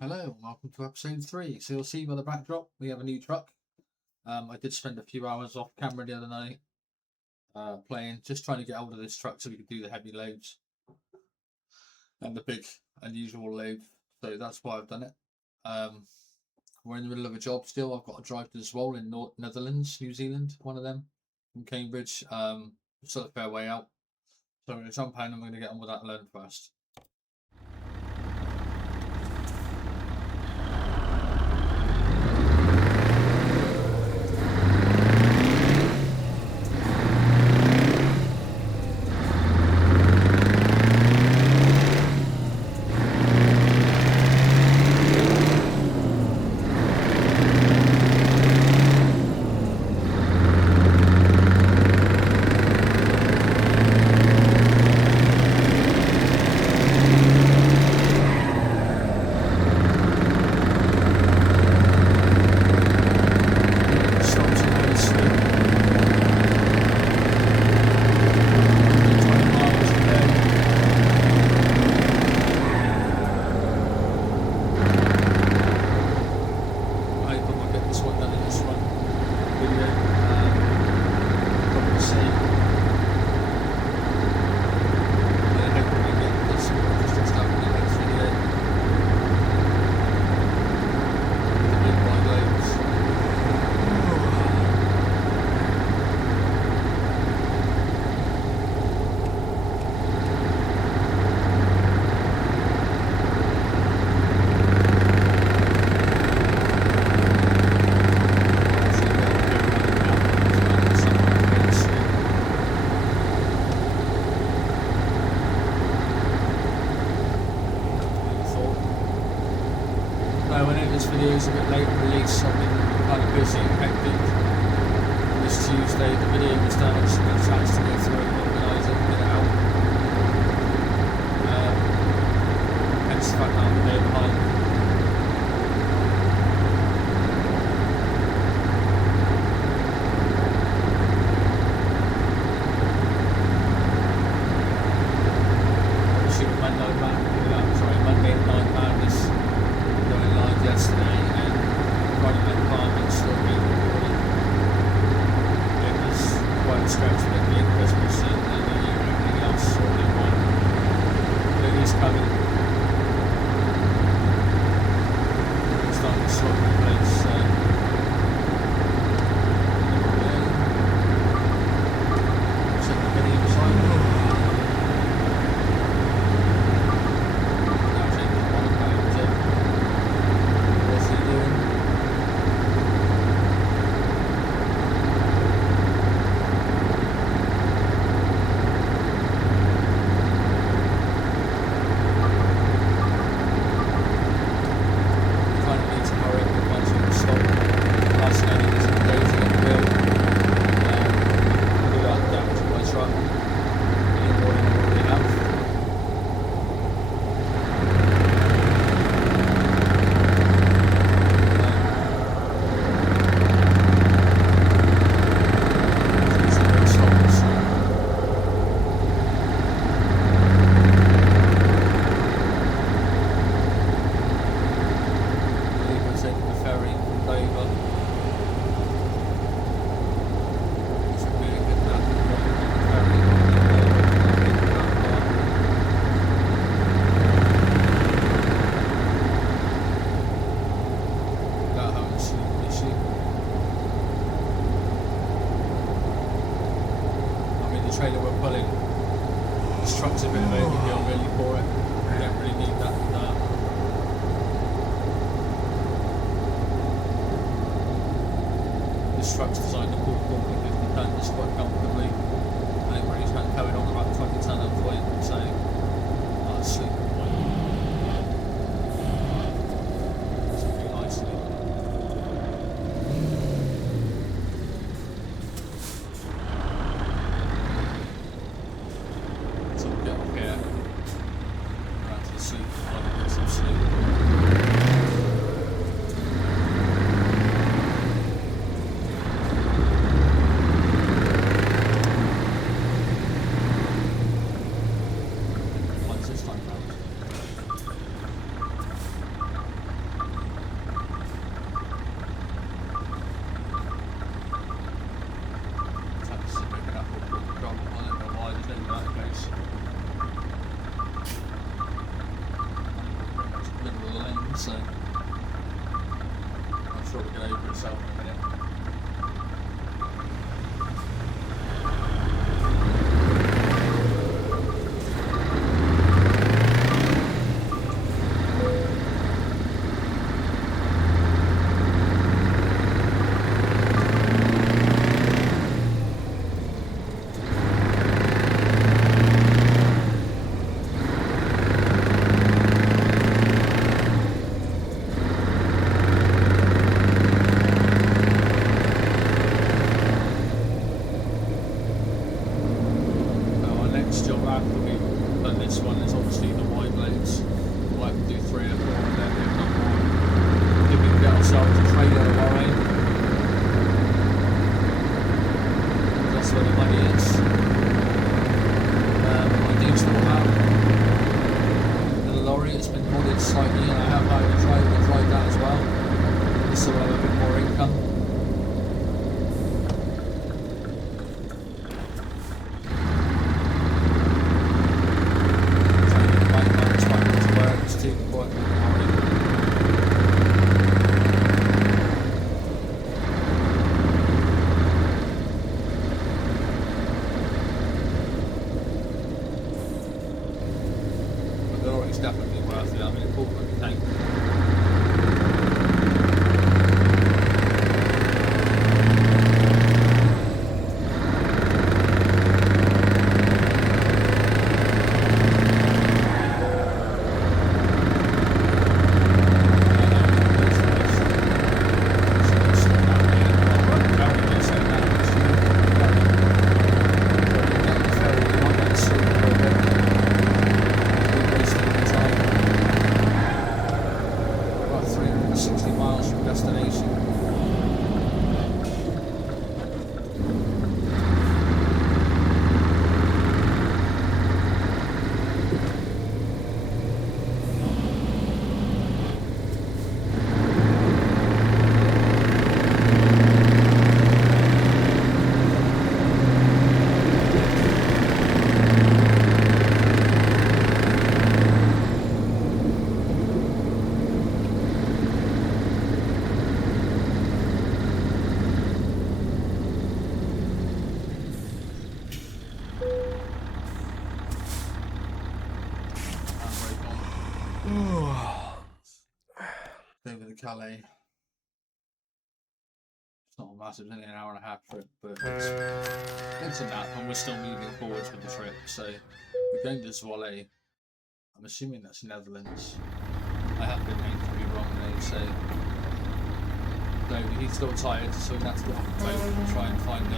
Hello, and welcome to episode 3. So you'll see by the backdrop, we have a new truck. I did spend a few hours off camera the other night playing, just trying to get hold of this truck so we could do the heavy loads and the big unusual load. So that's why I've done it. We're in the middle of a job still. I've got to drive to Zwolle in Netherlands, New Zealand, one of them, from Cambridge. Still a fair way out. So I'm going to jump in and I'm going to get on with that and learn first. This video is a bit late release. I've been kind of busy and hectic. This Tuesday the video was done. I just got a chance to go through it, organise it, get it out. Hence the fact that I'm a day behind. Monday at 9 Madness going live yesterday and running that department still being recorded. It was quite a stretch with it being Christmas and New Year and everything else all in one. But it is coming. It's starting to slot in place. Check the video beside trailer we're pulling. This truck's a bit of overkill really for it. We don't really need that. This truck's designed to pull 40-50 tons quite comfortably. And it really can't carry on about 20 ton of weight, so I'll sleep at the point. It's pretty nicely. so I'm sure it'll get over itself in a minute. Over the Calais. It's not massive, it's only an hour and a half trip, but it's enough, and we're still moving forwards with the trip. So we're going to Zwolle. I'm assuming that's Netherlands. I have been made to be wrong there, so he's still tired, so we have to get off the boat and try and find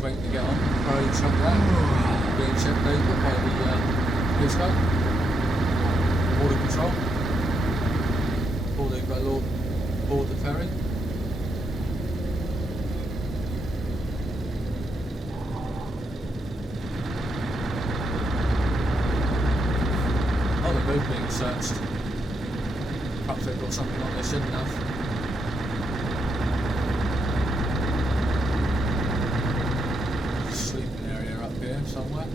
waiting to get on. Probably check that. Being checked over by the Coast Guard. Border Patrol. Before they board the ferry. Oh, they're both being searched. Perhaps they've got something on they shouldn't have. Somewhere.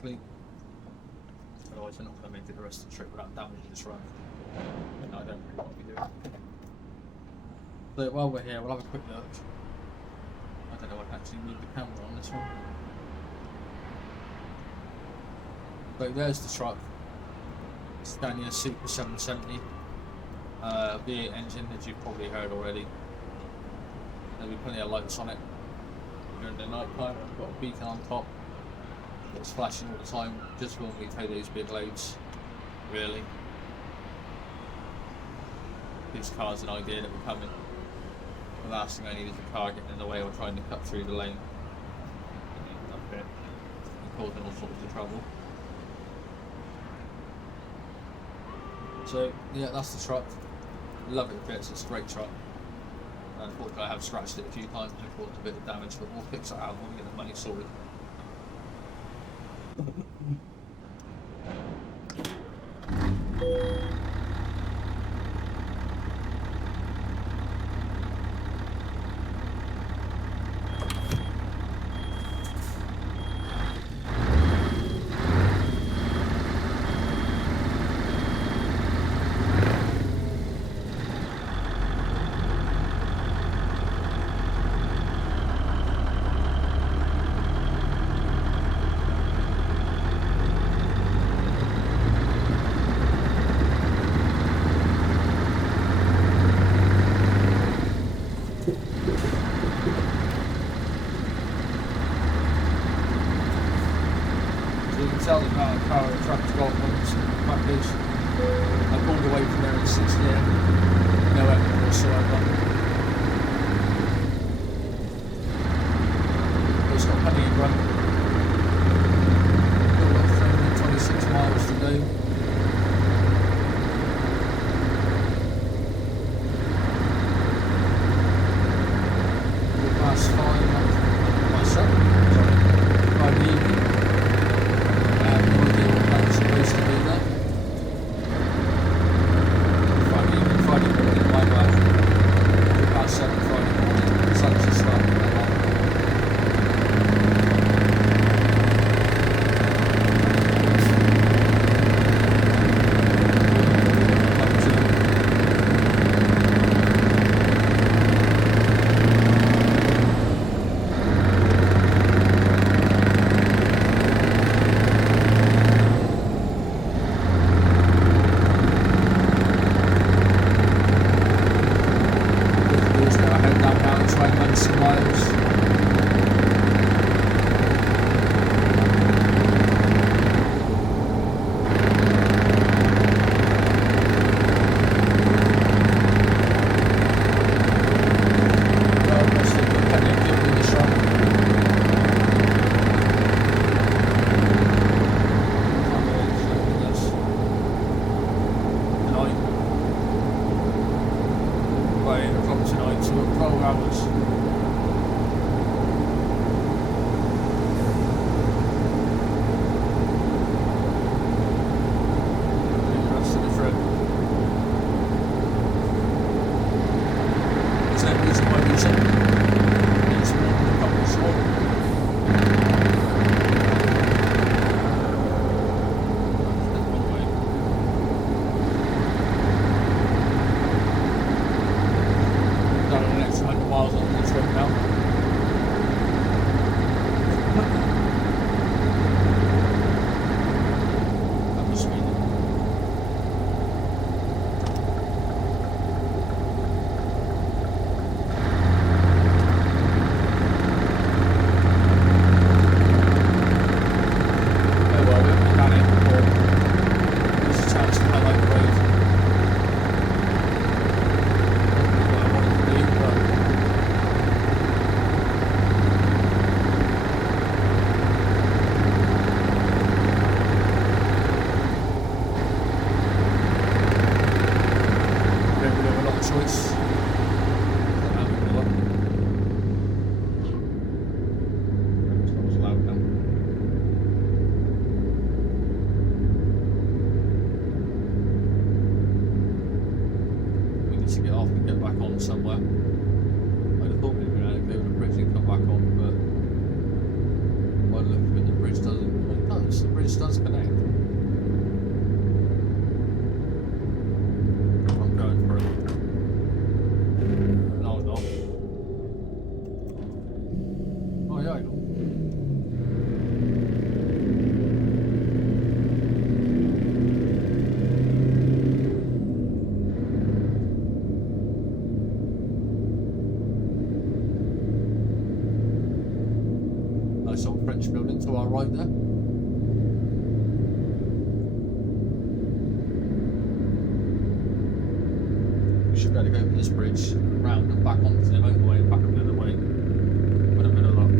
quickly. Otherwise, we're not going to make it the rest of the trip without damaging this run. And I don't really want to be doing. So while we're here, we'll have a quick look. I don't know if I can actually move the camera on this one. So there's the truck. Scania Super 770. V8 engine, as you've probably heard already. There'll be plenty of lights on it. During the night time, I've got a beacon on top. It's flashing all the time, just when we take these big loads, really. Gives cars an idea that we're coming. The last thing I need is a car getting in the way or trying to cut through the lane. Up here. And causing all sorts of trouble. So, yeah, that's the truck. Love it a bit, it's a great truck. Unfortunately, I have scratched it a few times and caused a bit of damage, but we'll fix that out when we get the money sorted. Tell the amount of power the truck's got once back is. I pulled away from there in 6th gear, no effort whatsoever. It's got plenty of run. Still got 326 miles to go. Past 5 myself, sorry, 5 the evening. Supposed to be there. Friday morning, my wife, past 7 Friday morning, the sun's just starting to come on. Somewhere. I'd have thought we'd been able to go over the bridge and come back on, but by the look of it, the bridge doesn't. Well, it does. connects. The bridge does connect. I'm going for it. No, I'm not. Oh yeah, I know. Nice old French building to our right there. We should be able to go over this bridge, round and back onto the motorway and back up the other way. With a bit of luck.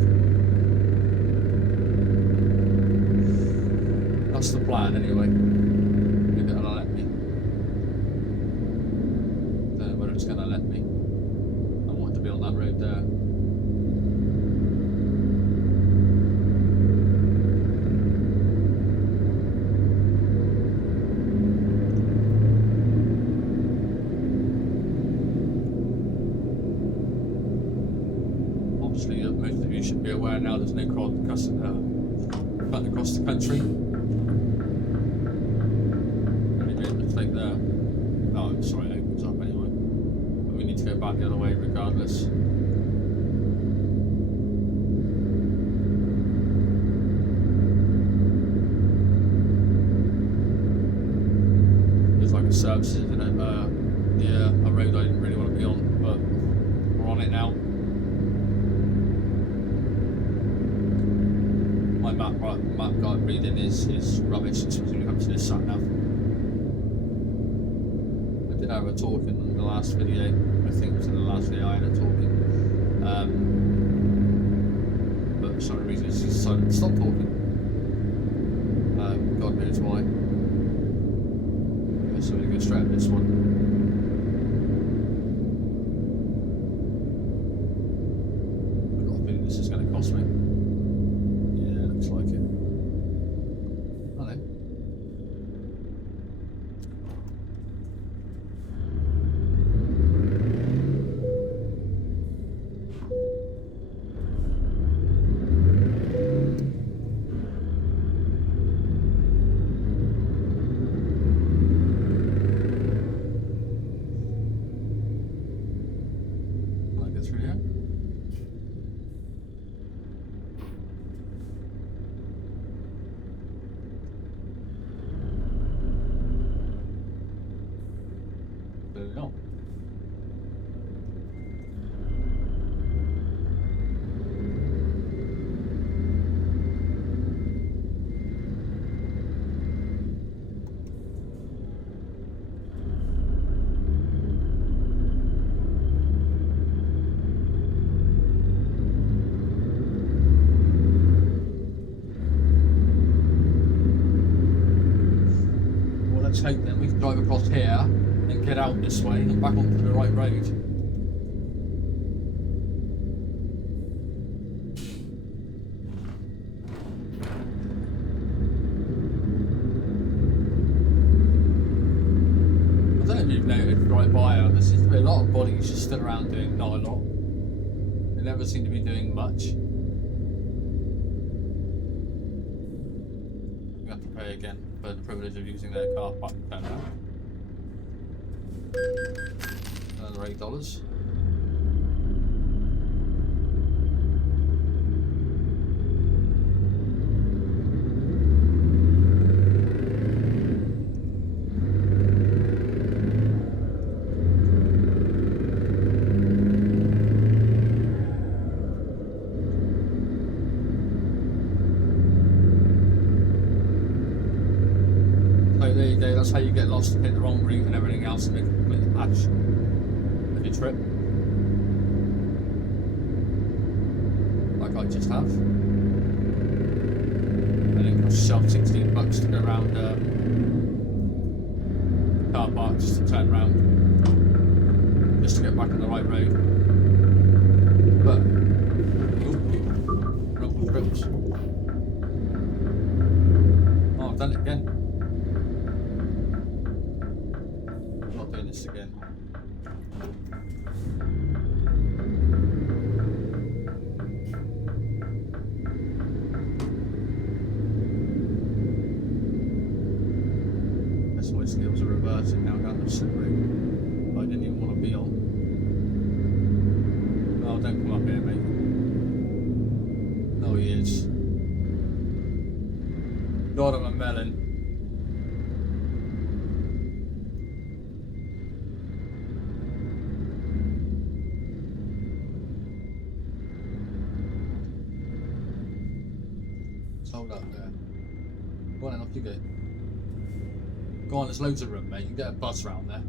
That's the plan anyway. If it'll let me. Don't know whether it's going to let me. I want to be on that road there. Obviously, most of you should be aware now there's no cut across the country. Only made a mistake there. Oh, sorry, it opens up anyway. But we need to go back the other way regardless. There's like a services in it. Yeah, a road I didn't really want to be on, but we're on it now. My map guide reading is rubbish, especially when it comes to this sat nav. I did have a talk in the last video. I think it was in the last video I had a talking. But for some reason it's decided to stop talking. God knows why. So we're going to go straight at this one. I've got a feeling this is going to cost me. Like it. Hello. Can I get through here? No. Well, let's hope then we can drive across here and get out this way and back onto the right road. I don't know if you've noticed right by her, there seems to be a lot of bodies just stood around doing not a lot. They never seem to be doing much. We have to pay again for the privilege of using their car park terminal. Another $8. So there you go, that's how you get lost and hit the wrong route and everything else and make a complete hash of your trip. Like I just have. And it costs yourself $16 to go around car park just to turn around. Just to get back on the right road. But rumble strips. Oh, I've done it again. I'm not doing this again. reversing now down the slip road I didn't even want to be on. Oh, don't come up here, mate. Oh, he is. God, I'm a melon. Hold up there. Go on then, off you go. Go on, there's loads of room, mate. You can get a bus round there.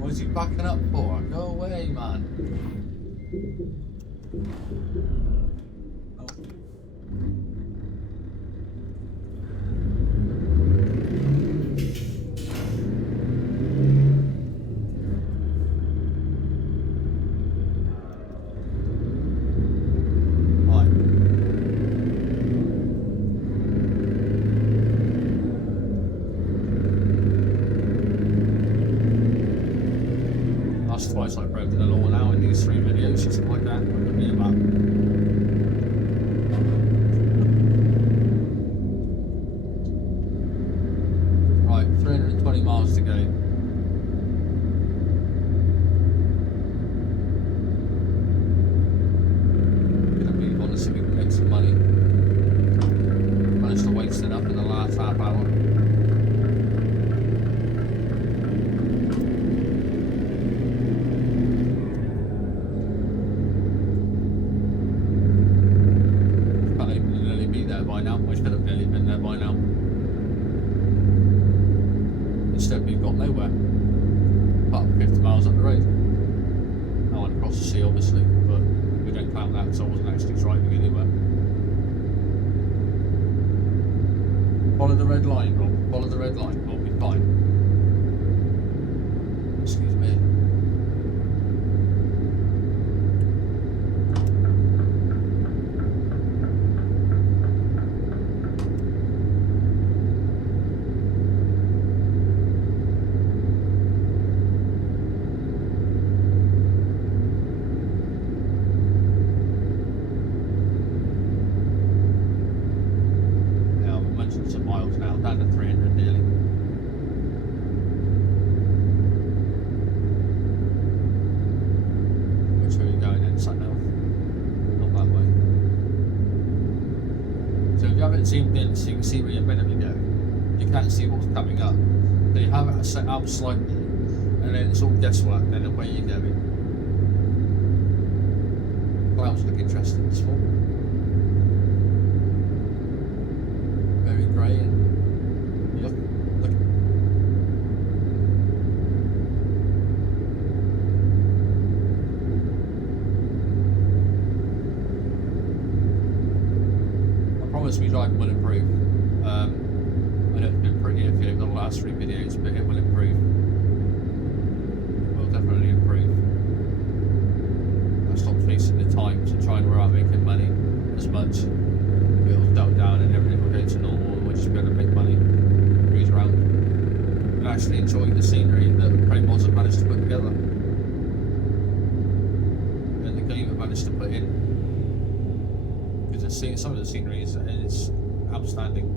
What is he backing up for? Go away, man. Oh. Twice I've broken the law now in these 3 videos, just like that. Look at me about. Right, 320 miles to go. Gonna move on to see if we can make some money. Managed to waste enough in the last half hour. By now, I should have nearly been there by now. Instead, we've got nowhere. Apart from 50 miles up the road. I went across the sea, obviously, but we don't count that because I wasn't actually driving anywhere. Follow the red line, Rob. Follow the red line. We'll be fine. Excuse me. Some miles now, down to 300 nearly. Which way are we going then? Sat now? Not that way. So if you haven't zoomed in so you can see where you're meant to be going, you can't see what's coming up. So you have it set out slightly, and then it's all guesswork, then away you're going. Clouds look interesting this morning. Grey and look. I promise me driving will improve. I know it's been pretty iffy in the last 3 videos, but it will improve. It will definitely improve. I stopped facing the times and trying to work out making money as much. It'll duck down and everything will go to normal. We're just going to make money, cruise around, and actually enjoy the scenery that Primoz have managed to put together, and the game have managed to put in. Because some of the scenery is outstanding.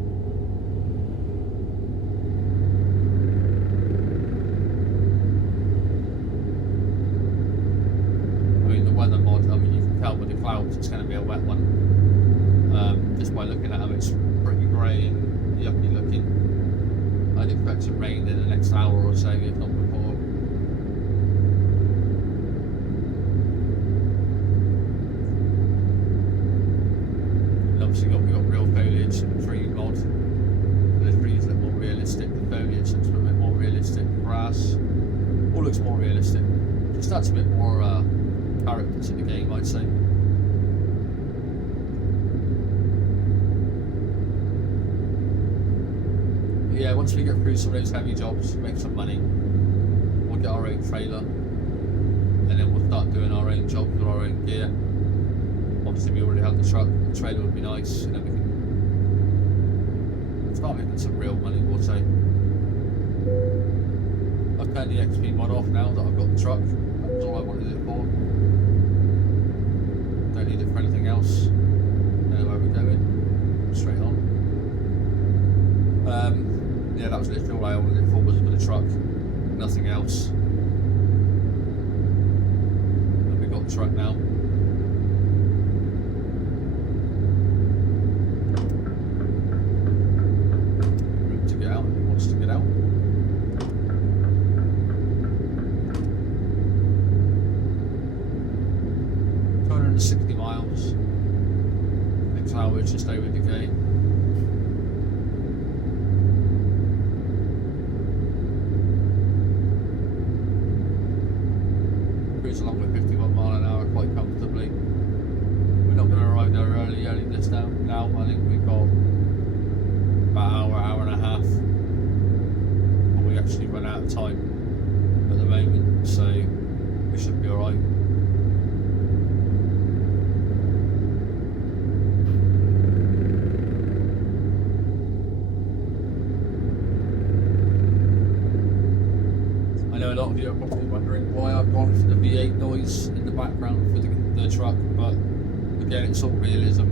I mean, the weather mod. I mean, you can tell with the clouds it's going to be a wet one. Just by looking at them, it's pretty grey and yucky looking. I'd expect some rain in the next hour or so, if not before. And obviously we got real foliage and tree mod. The trees look more realistic, the foliage looks a bit more realistic, the grass all looks more realistic. Just adds a bit more character to the game, I'd say. yeah, once we get through some of those heavy jobs, make some money, we'll get our own trailer, and then we'll start doing our own jobs with our own gear. Obviously, we already have the truck. The trailer would be nice, and then we can start making some real money. We'll say. I've turned the XP mod off now that I've got the truck. That's all I wanted it for. Don't need it for anything else. Know where we're going. Straight on. Yeah, that was literally all I wanted it for, was for the truck. Nothing else. And we got the truck now. Room to get out. Who wants to get out? $260 miles. Next hour is just over the gate. Along with 51 mile an hour quite comfortably. We're not going to arrive there early this now. I think we've got about an hour and a half before we actually run out of time at the moment, so we should be alright. I know a lot of you are probably wondering why I've gone for the V8 noise in the background for the truck, but again, it's all realism.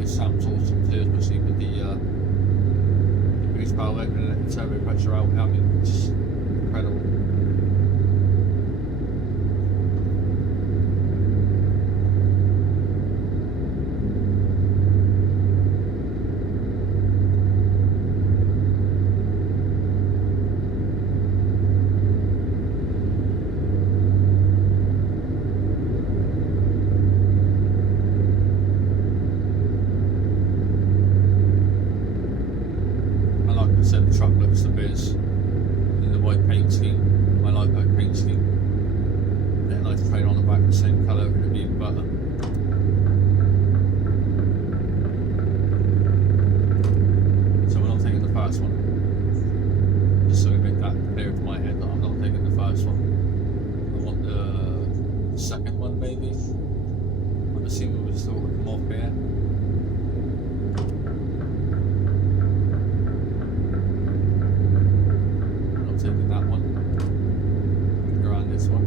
It sounds awesome too, especially with the boost power opening and the turbo pressure out. I mean, it's incredible. said, the truck looks the biz in the white paint scheme. I like that paint scheme. Get a nice train on the back, the same colour, it'd be better. So we're not taking the first one. Just so we make that clear to my head that I'm not taking the first one. I want the second one maybe. I'm assuming we'll still come off here. Taking that one, around this one.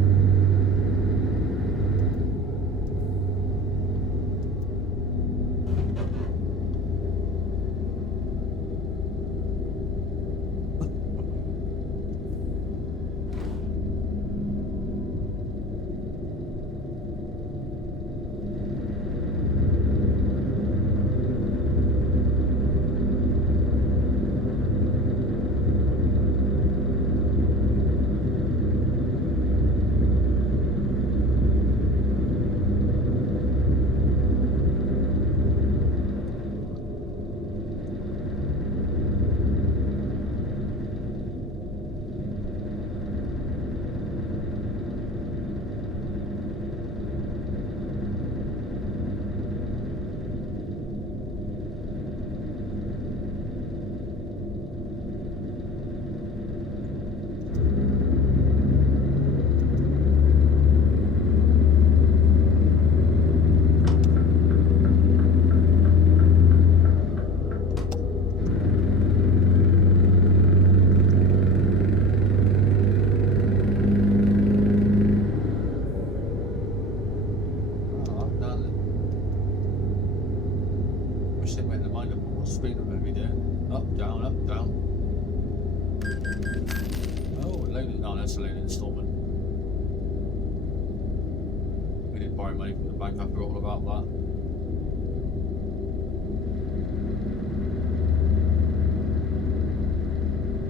Money from the bank, I forgot all about that.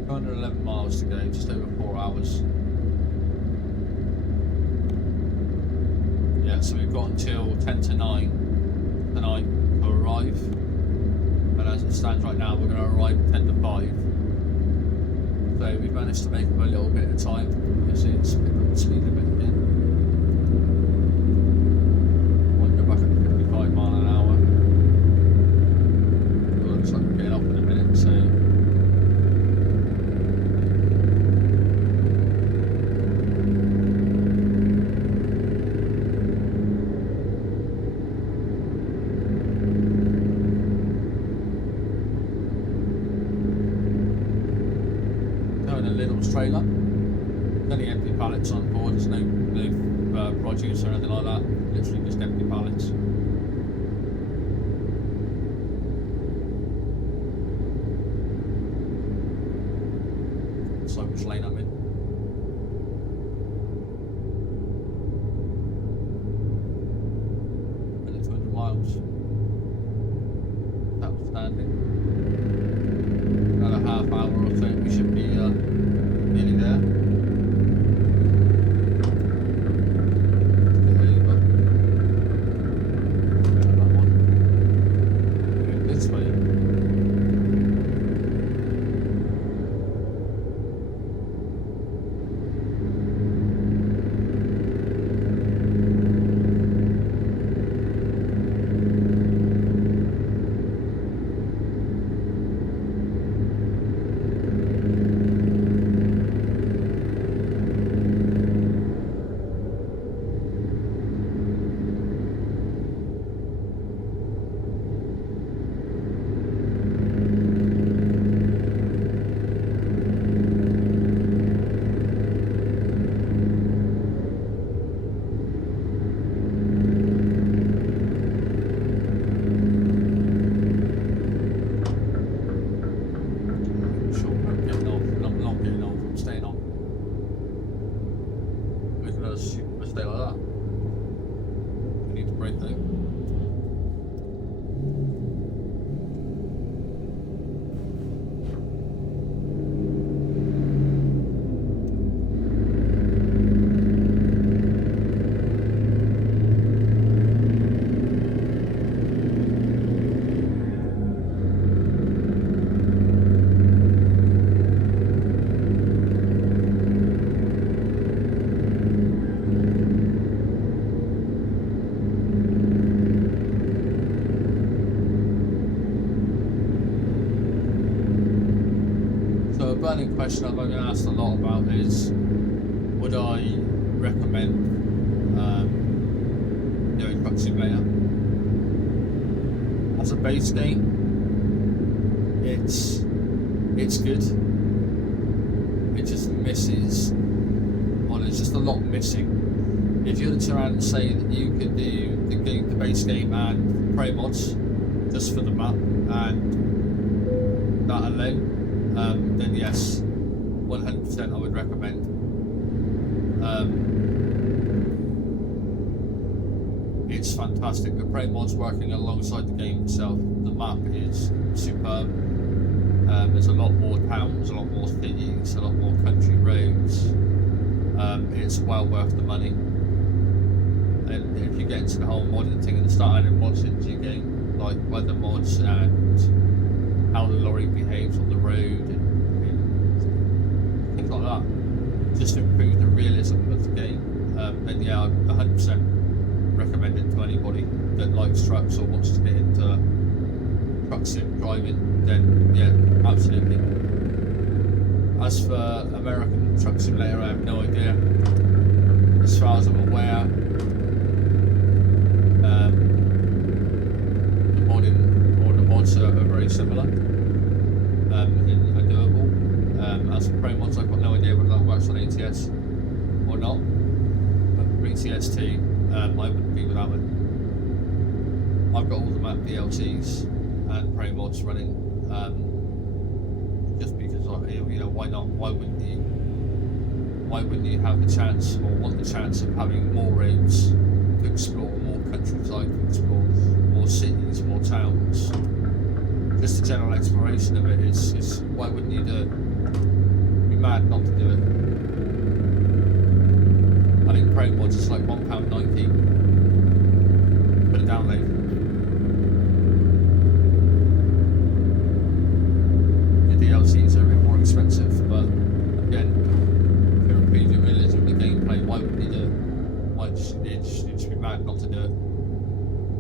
$211 miles to go, just over 4 hours. Yeah, so we've got until 10 to 9 tonight to arrive. And as it stands right now, we're going to arrive at 10 to 5. So we've managed to make up a little bit of time. You see, it's picked up the speed limit again. Back at 55 mile an hour. Looks like we're getting up in a minute, so Lidl's trailer. Only empty pallets on board. There's no produce or anything like that. Literally just empty pallets. Cypress Lane I'm in. Only 200 miles. Outstanding. Another half hour or so, we should be nearly there. Burning question I've been asked a lot about is, would I recommend Euro Truck Simulator as a base game? It's good. It just misses. Well, there's just a lot missing. If you were to turn around and say that you could do the base game and Prey mods just for the map and that alone. Then yes, 100% I would recommend. It's fantastic. The Prey mod's working alongside the game itself. The map is superb. There's a lot more towns, a lot more cities, a lot more country roads. It's well worth the money. And if you get into the whole modding thing and start adding mods into your game, like weather mods and how the lorry behaves on the road and things like that, just to improve the realism of the game, then yeah, I'd 100% recommend it to anybody that likes trucks or wants to get into truck sim driving. Then yeah, absolutely. As for American Truck Simulator, I have no idea. As far as I'm aware, the mods are very similar and are doable. As for Prey mods, I've got no idea whether that works on ATS or not. But for BTST, I wouldn't be without it. I've got all the map DLCs and Prey mods running, just because why not? Why wouldn't you have the chance or want the chance of having more roads to explore, more countryside to explore, more cities, more towns? Just the general exploration of it is why wouldn't you do it? You'd be mad not to do it. I think Prey mods is like £1.90 for the download. The DLCs are a bit more expensive, but again, if you're improving realism of the gameplay, why wouldn't you do it? You'd just be mad not to do it.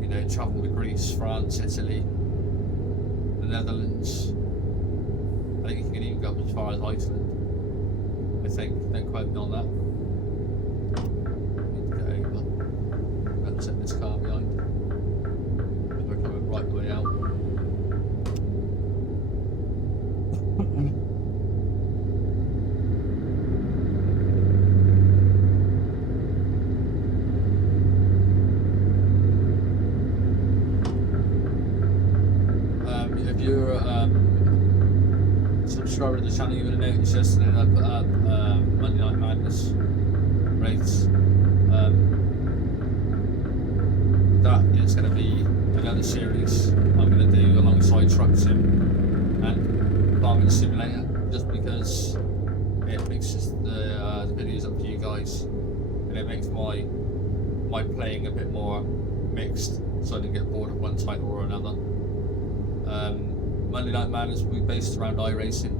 You know, travel to Greece, France, Italy, the Netherlands. I think you can even go up as far as Iceland. I think. Don't quote me on that. Need to get over. Better set this car behind. If we're coming right the way out. subscriber to the channel, you're going to notice yesterday I put up Monday Night Madness race. That is going to be another series I'm going to do alongside Truck Sim and Farming Simulator, just because it mixes the videos up for you guys, and it makes my playing a bit more mixed, so I didn't get bored of one title or another. Monday Night Madness will be based around iRacing,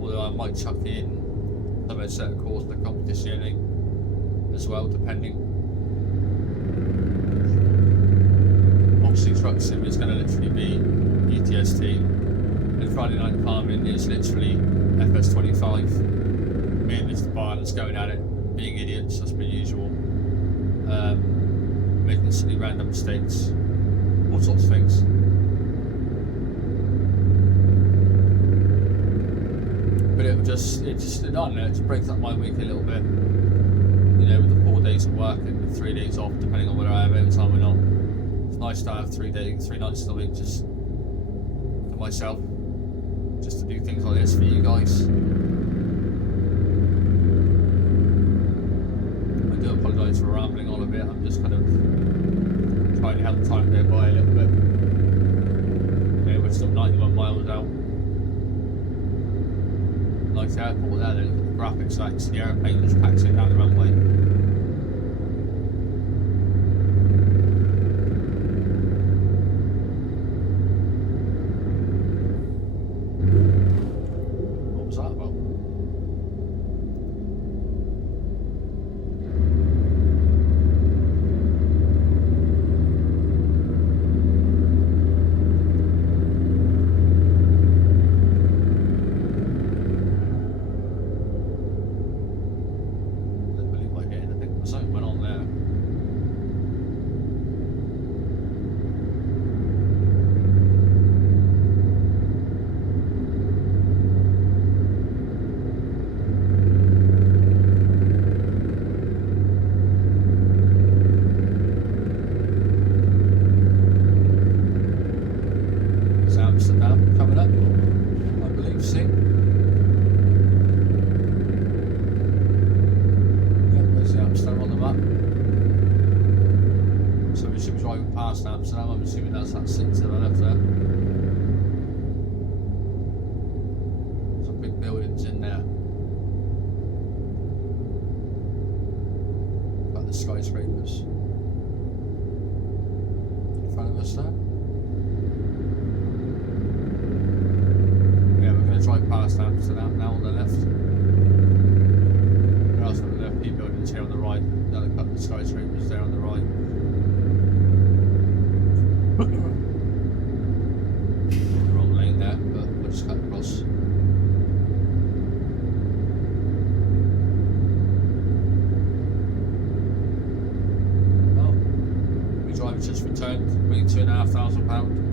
although I might chuck in some set of course for competitioning as well, depending. Obviously Truck Sim is going to literally be ETST, and Friday Night Farming is literally FS25. Me and Mr. Barnes going at it, being idiots as per usual, making silly random mistakes, all sorts of things. But it just I don't know, it just breaks up my week a little bit, you know, with the 4 days of work and the 3 days off, depending on whether I have overtime or not. It's nice to have 3 nights in the week just for myself, just to do things like this for you guys. I do apologise for rambling on a bit, I'm just kind of trying to have the time go by a little bit. Okay, we're still 91 miles out. Nice airport there, look at the graphics, like the airplane just packs it down the runway. What was that about? Something went on there. It's Amsterdam coming up, I believe, soon. Amsterdam on the map, so we should be driving past Amsterdam. I'm assuming that's that city to the left there. Some big buildings in there. Got the skyscrapers in front of us there. Yeah, we're going to drive past Amsterdam now on the left. There are few buildings here on the right, another couple of skyscrapers there on the right. Wrong lane there, but we'll just cut across. Oh, the driver just returned, weighing £2,500.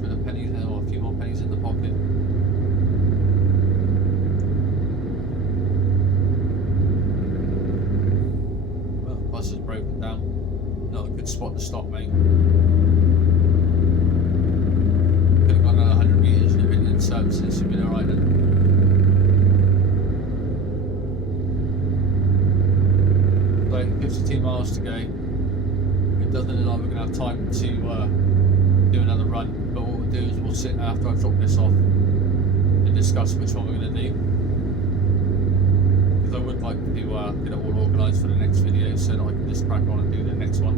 Bit of pennies there, or a few more pennies in the pocket. Well, the bus is broken down. Not a good spot to stop, mate. Could have gone another 100 metres and you've been in services, you've been alright then. So 52 miles to go. It doesn't look like we're going to have time to do another run. But what we'll do is we'll sit after I've dropped this off and discuss which one we're going to do, because I would like to get it all organised for the next video so that I can just crack on and do the next one.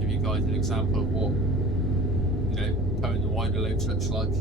Give you guys an example of what, you know, towing the wider loads looks like.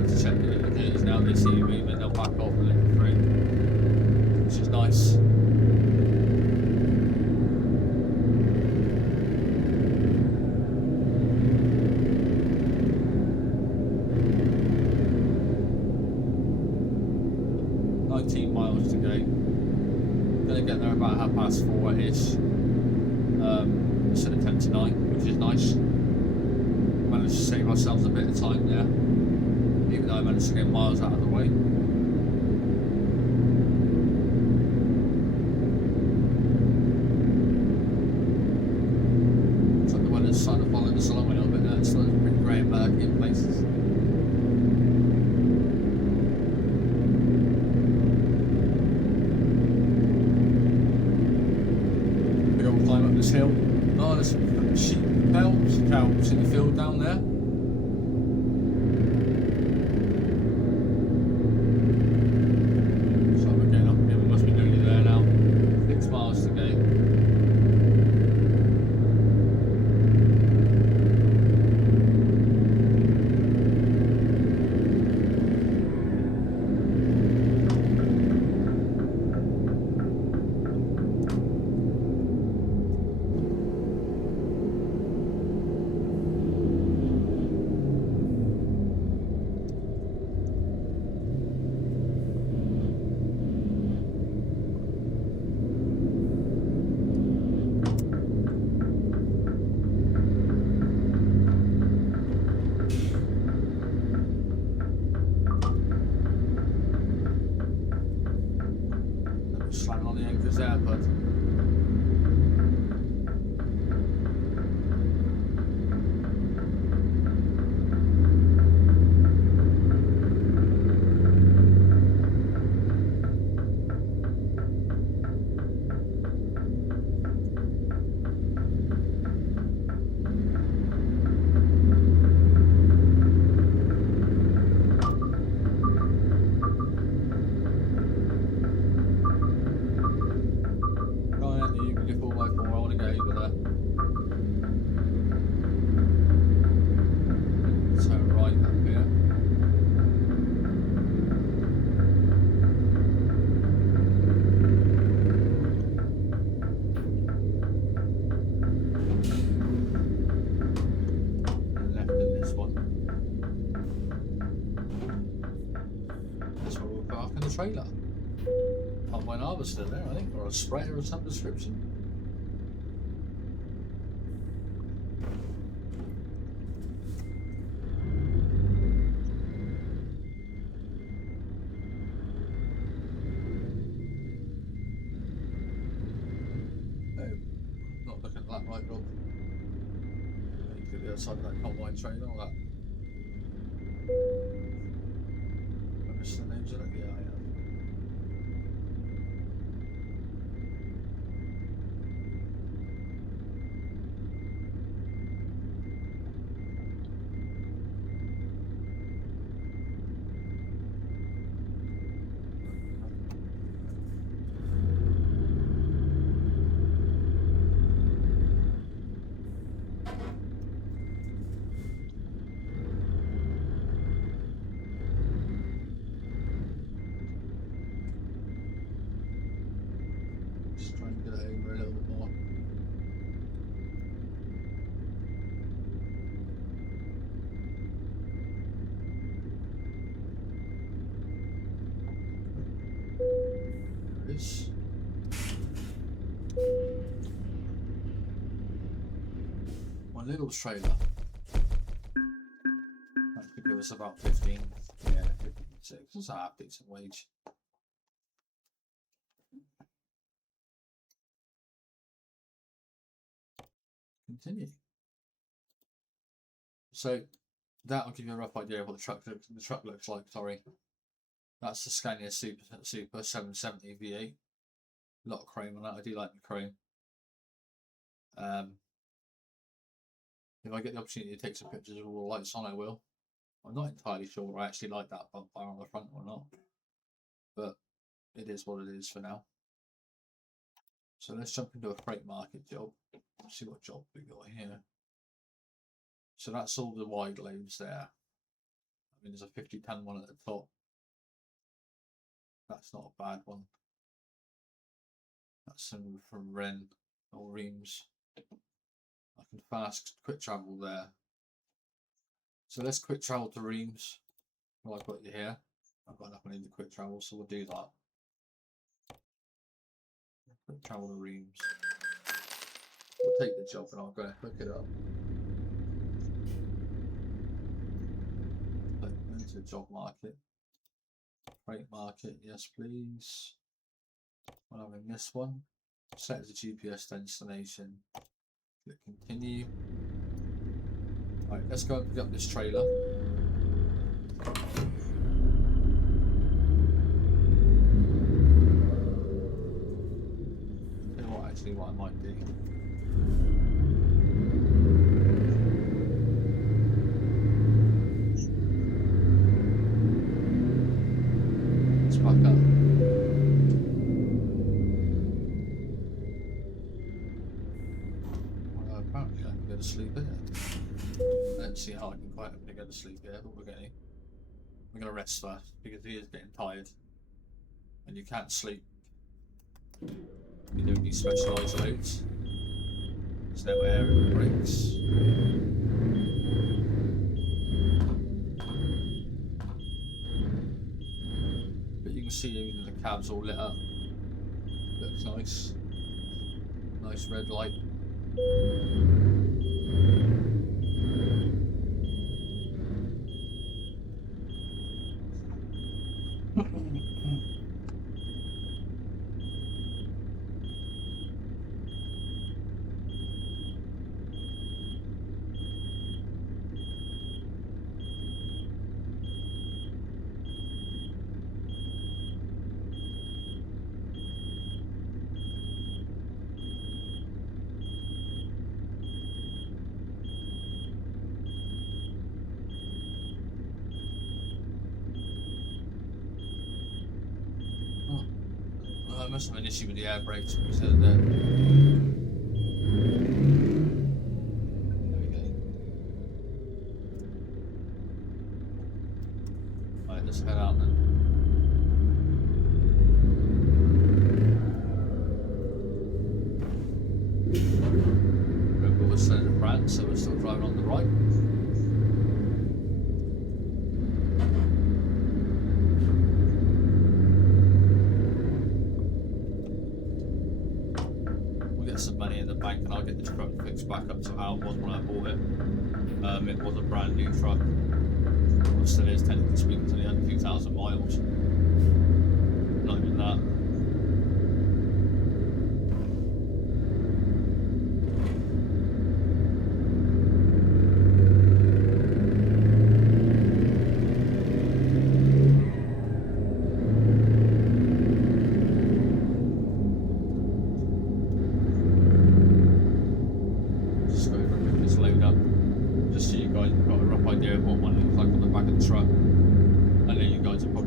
them to check the indicators. Now they see you moving, they'll back off and let you through, which is nice. Miles to go. Gonna get there about 4:30ish. Instead of 10 to 9, which is nice. Managed to save ourselves a bit of time there, even though I managed to get miles out of the way. Looks like the weather's starting to follow us along a little bit now. It's still pretty grey and murky in places. Climb up this hill. Oh, there's some sheep cows in the field down there. So we're getting up here. We must be doing it there now. 6 miles to go. Slamming on the anchors there, bud. Trailer. Combine harvester there, I think, or a sprayer of some description. Oh, not looking at that right, Rob. You could be outside of that combine trailer or that. I missed the names of it. Yeah, yeah. Just trying to get it over a little bit more. There it is. My little trailer. That could give us about 15. Yeah, 56. That's a half decent wage. Continue. So that'll give you a rough idea of what the truck looks like. Sorry, that's the Scania Super 770 V8. A lot of chrome on that. I do like the chrome. If I get the opportunity to take some pictures of all the lights on, I will. I'm not entirely sure I actually like that bump bar on the front or not, but it is what it is for now. So let's jump into a freight market job. Let's see what job we got here. So that's all the wide loads there. mean, there's a 50-ton one at the top. That's not a bad one. That's from Ren or Reims. I can fast quick travel there. So let's quick travel to Reims. Well, I've got you here. I've got enough money to quick travel, so we'll do that. Quick travel to Reims. We'll take the job and I'll go and hook it up. Go into the job market. Freight market, yes please. I'm having this one. Set as a GPS destination. Click continue. Right, let's go and pick up this trailer. You know what, actually, what I might do. Let's back up. Well, apparently I can go to sleep here. I don't see how I can quite go to sleep here, but we're going to rest first because he is getting tired and you can't sleep. You don't need specialised loads. There's no air in the brakes. But you can see even the cab's all lit up. Looks nice. Nice red light. I must have an issue with the air brakes because of the... There we go. Right, let's head out then. Remember we're still in France, so we're still driving on the right. Some money in the bank and I'll get this truck fixed back up to how it was when I bought it. It was a brand new truck. It still is, technically speaking, it's only under 2,000 miles. Not even that.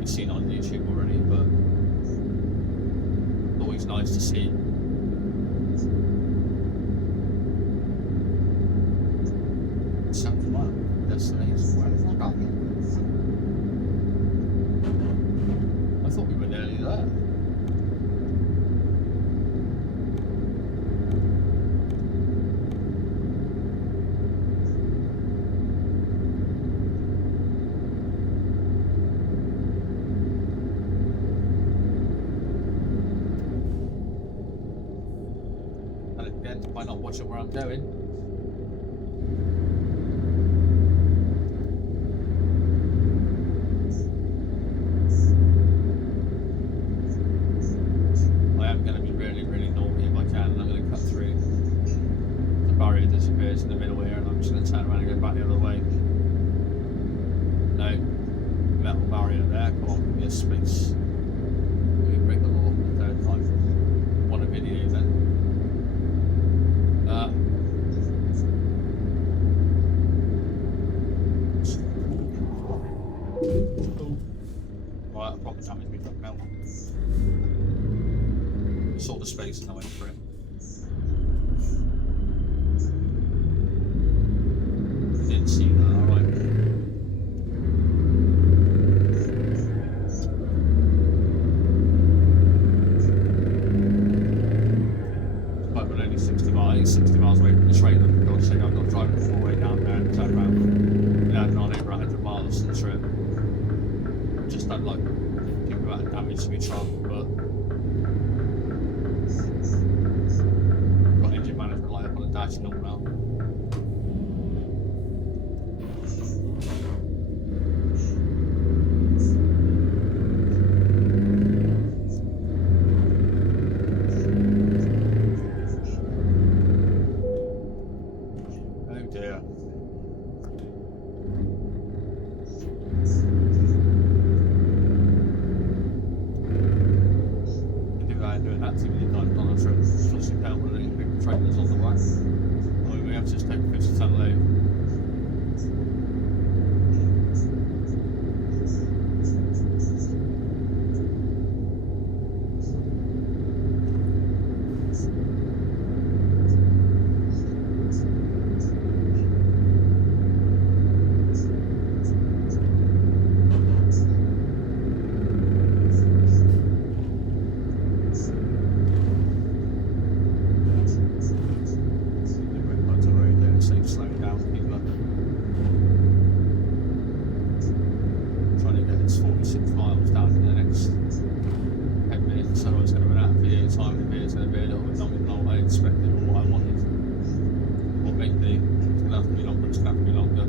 Seen on YouTube already, but always nice to see. Something like destination. Where is that going? I thought we were nearly there. By not watching where I'm going. I am going to be really, really naughty if I can. I'm going to cut through. The barrier disappears in the middle here and I'm just going to turn around and go back the other way. No. Metal barrier there. Come on, give me a space. Let me break the law for the third time. Want a video then? Right, proper damage me from melt. Saw the space and I went for it. I didn't see that, alright. distance trip. Just done like big amount of damage to my truck, but got engine management light up on the dash and all now. Oh dear. Doing that too many times on a trip, flushing down one of these big trailers on the way. I mean, we have to just take a 50-ton load. Slowing down people. Trying to get this 46 miles down in the next 10 minutes, otherwise it's going to run out of video time. The video's going to be a little bit longer than what I expected or what I wanted. Or maybe it's going to have to be longer, it's going to have to be longer.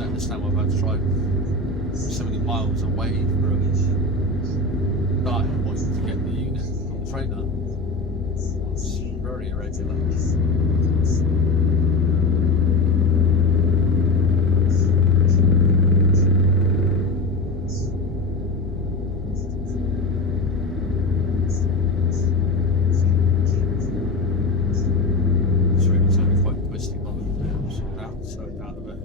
Understand why I've had to drive so many miles away from the starting point to get the unit on the trailer. It's very irregular. It's really quite twisting on the wheels, so I have to slow down a bit.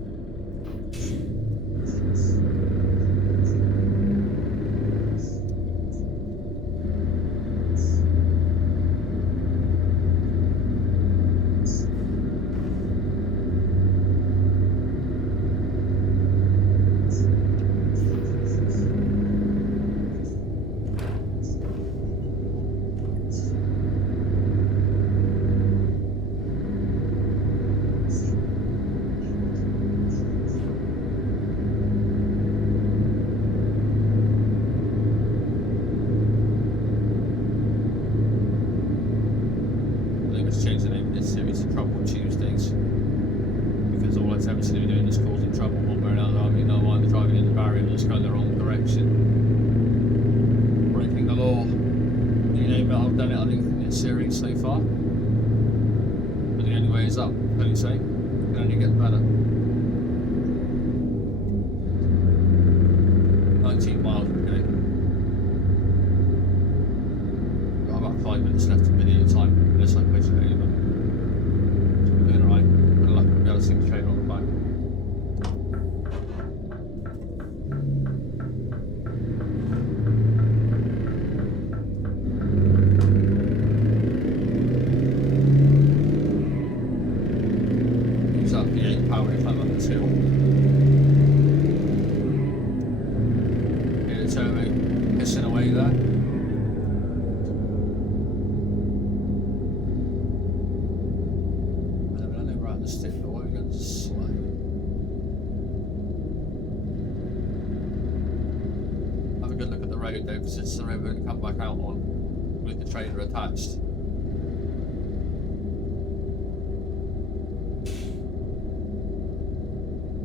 Change the name of this series to Trouble Tuesdays, because all it's ever to be doing is causing trouble one way or another. I mean, I'm either driving in the barrier or just going the wrong direction, breaking the law. You name it, I've done it, I think, in this series so far. But the only way is up, don't you say? It can only get better. 19 miles per minute. Got about 5 minutes left of video time. Unless I push it over. So we're doing alright. Good luck, we'll be able to see the trailer on the back. Use that V8 power if I'm up the hill. Hear the turbo hissing away there. The stiff organ slide. Have a good look at the road though, because it's the road we're going to come back out on with the trailer attached.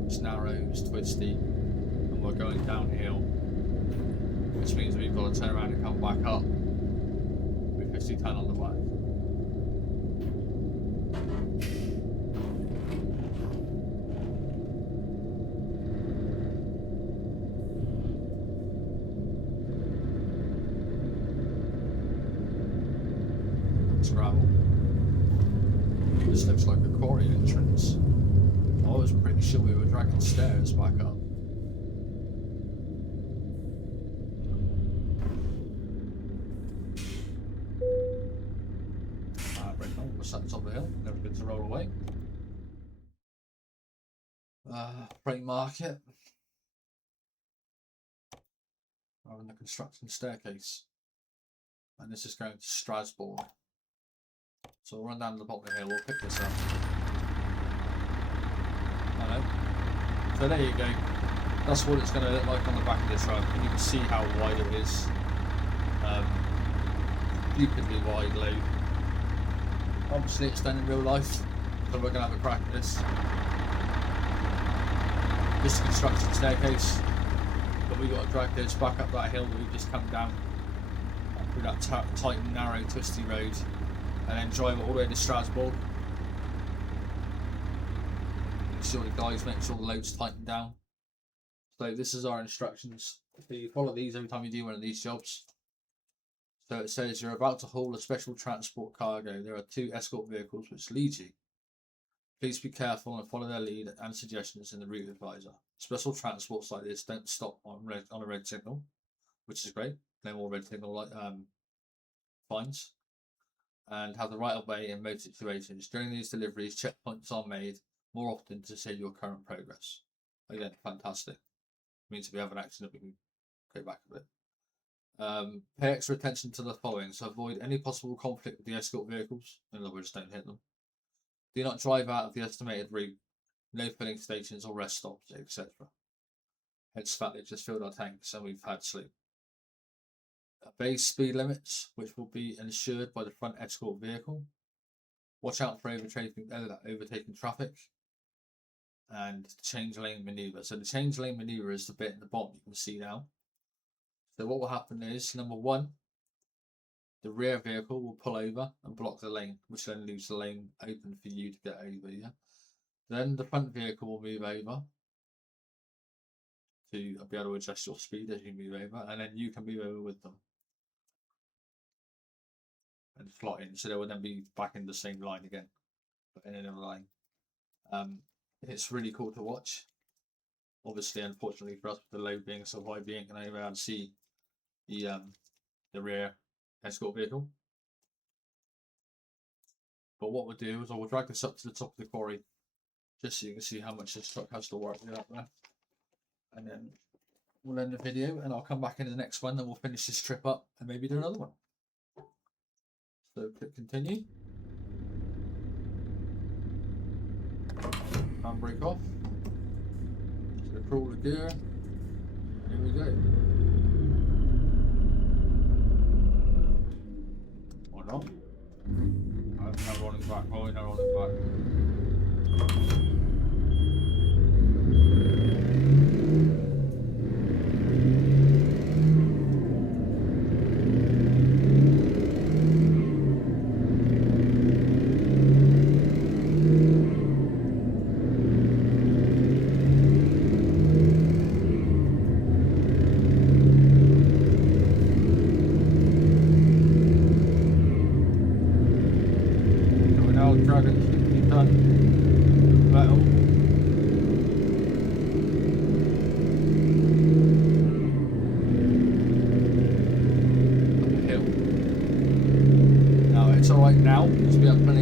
It's narrow, it's twisty, and we're going downhill, which means we've got to turn around and come back up with 50-ton on the back. Gravel. This looks like a quarry entrance. I was pretty sure we were dragging stairs back up. We're sat on top of the hill, never good to roll away. Freight market. rather than the construction staircase. And this is going to Strasbourg. So we'll run down to the bottom of the hill, we'll pick this up. Hello. So there you go. That's what it's going to look like on the back of this truck. And you can see how wide it is. Stupidly wide load. Obviously it's done in real life, so we're going to have a crack at this. This construction staircase, but we've got to drag this back up that hill that we've just come down through that tight, narrow, twisty road, and then drive it all the way to Strasbourg. Make sure the guys make sure the load's tightened down. So this is our instructions. So you follow these every time you do one of these jobs. So it says you're about to haul a special transport cargo. There are 2 escort vehicles which lead you. Please be careful and follow their lead and suggestions in the route advisor. Special transports like this don't stop on a red signal, which is great. No more red signal fines. And have the right of way in most situations. During these deliveries, checkpoints are made more often to save your current progress. Again, fantastic. It means if we have an accident, we can go back a bit. Pay extra attention to the following. So avoid any possible conflict with the escort vehicles. In other words, don't hit them. Do not drive out of the estimated route. No filling stations or rest stops, etc. Hence the fact they've just filled our tanks and we've had sleep. Obey speed limits, which will be ensured by the front escort vehicle. Watch out for overtaking traffic. And change lane maneuver. So the change lane maneuver is the bit in the bottom you can see now. So what will happen is, number 1, the rear vehicle will pull over and block the lane, which then leaves the lane open for you to get over. Yeah. Then the front vehicle will move over to be able to adjust your speed as you move over, and then you can move over with them and slot in. So they will then be back in the same line again, but in another line. It's really cool to watch. Obviously, unfortunately for us, with the load being so high, we ain't going to be able to see the rear escort vehicle. But what we'll do is I will drag this up to the top of the quarry, just so you can see how much this truck has to work with up there. And then we'll end the video, and I'll come back in the next one, and we'll finish this trip up and maybe do another one. So click continue. Handbrake off. So pull the gear. Here we go. Or not. I'm rolling back. Oh, no, rolling back.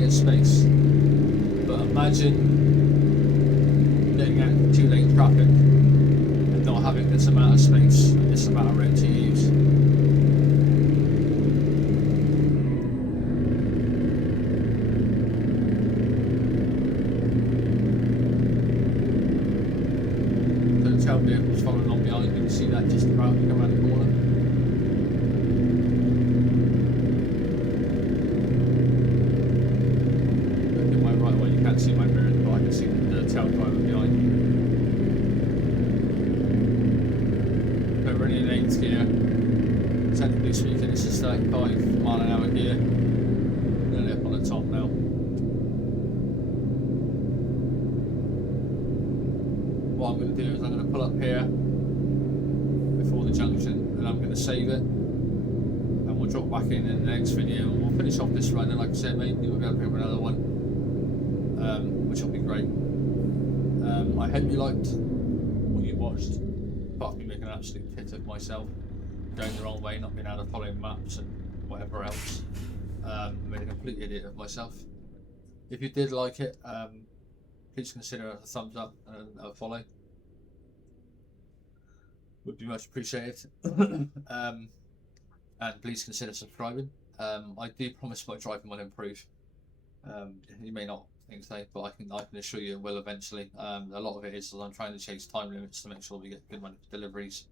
Space, but imagine getting out of 2-lane traffic and not having this amount of space and this amount of road to use. So the tail vehicle's following on behind, you can see that just about to come around the corner. See my mirrors, but I can see the tail driver behind. But we're in 8th gear. Technically speaking, this is 35-mile-an-hour gear. Nearly up on the top now. What I'm going to do is I'm going to pull up here before the junction, and I'm going to save it, and we'll drop back in the next video, and we'll finish off this run. And like I said, maybe we'll be able to pick up another one. Which will be great. I hope you liked what you watched, apart from me making an absolute tit of myself, going the wrong way, not being able to follow maps and whatever else. Made a complete idiot of myself. If you did like it, please consider a thumbs up and a follow. would be much appreciated. And please consider subscribing. I do promise my driving will improve. You may not think so, but I can assure you it will eventually. A lot of it is that I'm trying to chase time limits to make sure we get good money for deliveries.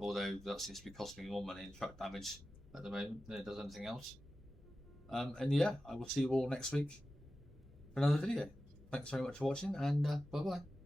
Although that seems to be costing me more money in truck damage at the moment than it does anything else. And yeah, I will see you all next week for another video. Thanks very much for watching, and bye bye.